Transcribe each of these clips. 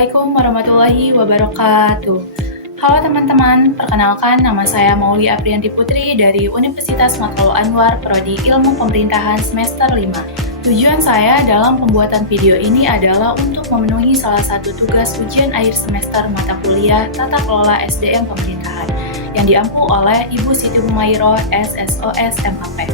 Assalamualaikum warahmatullahi wabarakatuh. Halo teman-teman, perkenalkan nama saya Mauli Aprianti Putri dari Universitas Matlul Anwar, Prodi Ilmu Pemerintahan semester 5. Tujuan saya dalam pembuatan video ini adalah untuk memenuhi salah satu tugas ujian akhir semester mata kuliah Tata Kelola SDM Pemerintahan yang diampu oleh Ibu Siti Humayroh, SSOS MAP.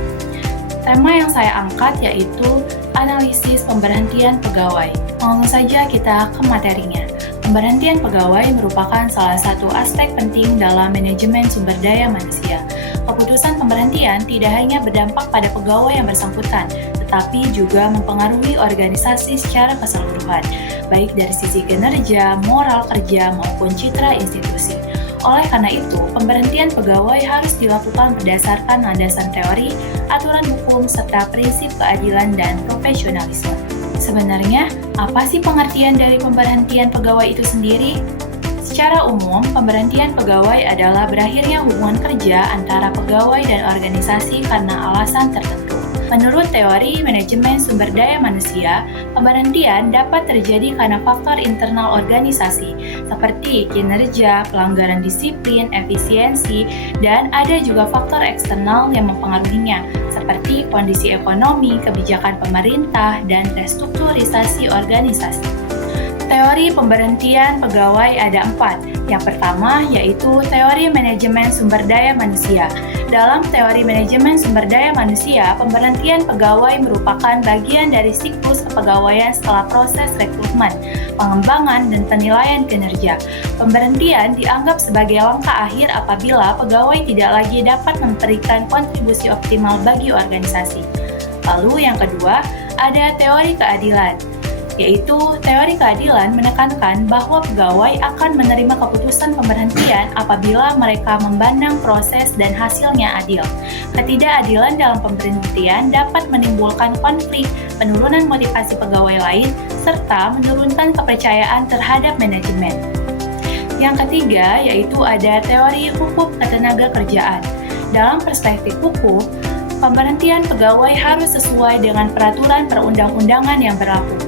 Tema yang saya angkat yaitu analisis pemberhentian pegawai. Langsung saja kita ke materinya. Pemberhentian pegawai merupakan salah satu aspek penting dalam manajemen sumber daya manusia. Keputusan pemberhentian tidak hanya berdampak pada pegawai yang bersangkutan, tetapi juga mempengaruhi organisasi secara keseluruhan, baik dari sisi kinerja, moral kerja, maupun citra institusi. Oleh karena itu, pemberhentian pegawai harus dilakukan berdasarkan landasan teori, aturan hukum, serta prinsip keadilan dan profesionalisme. Sebenarnya, apa sih pengertian dari pemberhentian pegawai itu sendiri? Secara umum, pemberhentian pegawai adalah berakhirnya hubungan kerja antara pegawai dan organisasi karena alasan tertentu. Menurut teori manajemen sumber daya manusia, pemberhentian dapat terjadi karena faktor internal organisasi, seperti kinerja, pelanggaran disiplin, efisiensi, dan ada juga faktor eksternal yang mempengaruhinya, seperti kondisi ekonomi, kebijakan pemerintah, dan restrukturisasi organisasi. Teori pemberhentian pegawai ada 4. Yang pertama yaitu teori manajemen sumber daya manusia. Dalam teori manajemen sumber daya manusia, pemberhentian pegawai merupakan bagian dari siklus kepegawaian setelah proses rekrutmen, pengembangan, dan penilaian kinerja. Pemberhentian dianggap sebagai langkah akhir apabila pegawai tidak lagi dapat memberikan kontribusi optimal bagi organisasi. Lalu yang kedua, ada teori keadilan, yaitu teori keadilan menekankan bahwa pegawai akan menerima keputusan pemberhentian apabila mereka memandang proses dan hasilnya adil. Ketidakadilan dalam pemberhentian dapat menimbulkan konflik, penurunan motivasi pegawai lain, serta menurunkan kepercayaan terhadap manajemen. Yang ketiga yaitu ada teori hukum ketenagakerjaan. Dalam perspektif hukum, pemberhentian pegawai harus sesuai dengan peraturan perundang-undangan yang berlaku.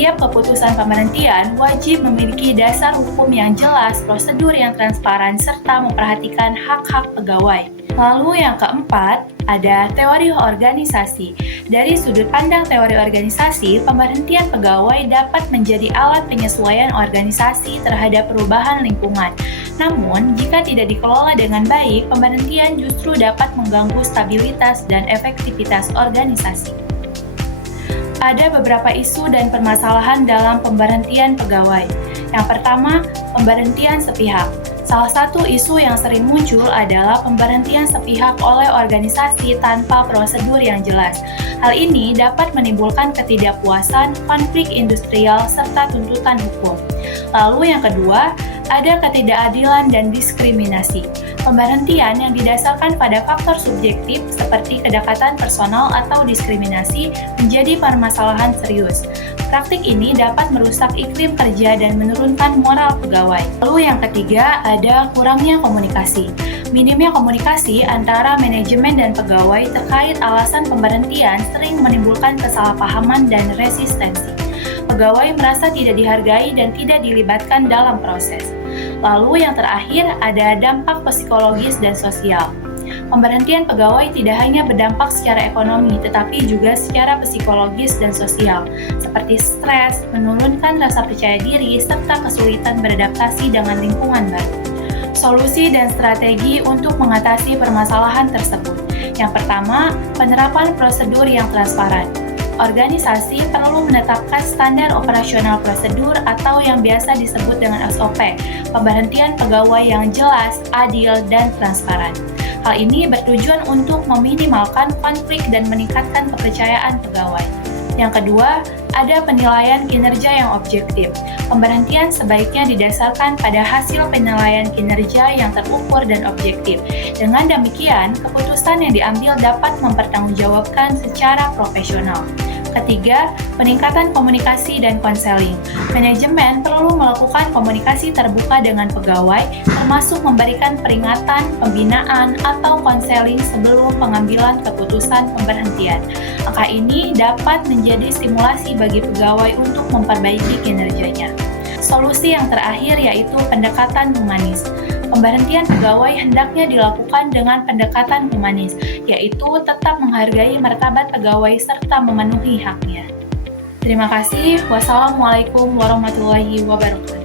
Setiap keputusan pemberhentian wajib memiliki dasar hukum yang jelas, prosedur yang transparan, serta memperhatikan hak-hak pegawai. Lalu yang keempat, ada teori organisasi. Dari sudut pandang teori organisasi, pemberhentian pegawai dapat menjadi alat penyesuaian organisasi terhadap perubahan lingkungan. Namun, jika tidak dikelola dengan baik, pemberhentian justru dapat mengganggu stabilitas dan efektivitas organisasi. Ada beberapa isu dan permasalahan dalam pemberhentian pegawai. Yang pertama, pemberhentian sepihak. Salah satu isu yang sering muncul adalah pemberhentian sepihak oleh organisasi tanpa prosedur yang jelas. Hal ini dapat menimbulkan ketidakpuasan, konflik industrial, serta tuntutan hukum. Lalu yang kedua, ada ketidakadilan dan diskriminasi. Pemberhentian yang didasarkan pada faktor subjektif seperti kedekatan personal atau diskriminasi menjadi permasalahan serius. Praktik ini dapat merusak iklim kerja dan menurunkan moral pegawai. Lalu yang ketiga, ada kurangnya komunikasi. Minimnya komunikasi antara manajemen dan pegawai terkait alasan pemberhentian sering menimbulkan kesalahpahaman dan resistensi. Pegawai merasa tidak dihargai dan tidak dilibatkan dalam proses. Lalu yang terakhir ada dampak psikologis dan sosial. Pemberhentian pegawai tidak hanya berdampak secara ekonomi, tetapi juga secara psikologis dan sosial, seperti stres, menurunkan rasa percaya diri, serta kesulitan beradaptasi dengan lingkungan baru. Solusi dan strategi untuk mengatasi permasalahan tersebut. Yang pertama, penerapan prosedur yang transparan. Organisasi perlu menetapkan standar operasional prosedur atau yang biasa disebut dengan SOP, pemberhentian pegawai yang jelas, adil, dan transparan. Hal ini bertujuan untuk meminimalkan konflik dan meningkatkan kepercayaan pegawai. Yang kedua, ada penilaian kinerja yang objektif. Pemberhentian sebaiknya didasarkan pada hasil penilaian kinerja yang terukur dan objektif. Dengan demikian, keputusan yang diambil dapat mempertanggungjawabkan secara profesional. Ketiga, peningkatan komunikasi dan konseling. Manajemen perlu melakukan komunikasi terbuka dengan pegawai, termasuk memberikan peringatan, pembinaan, atau konseling sebelum pengambilan keputusan pemberhentian. Langkah ini dapat menjadi stimulasi bagi pegawai untuk memperbaiki kinerjanya. Solusi yang terakhir yaitu pendekatan humanis. Pemberhentian pegawai hendaknya dilakukan dengan pendekatan humanis, yaitu tetap menghargai martabat pegawai serta memenuhi haknya. Terima kasih. Wassalamualaikum warahmatullahi wabarakatuh.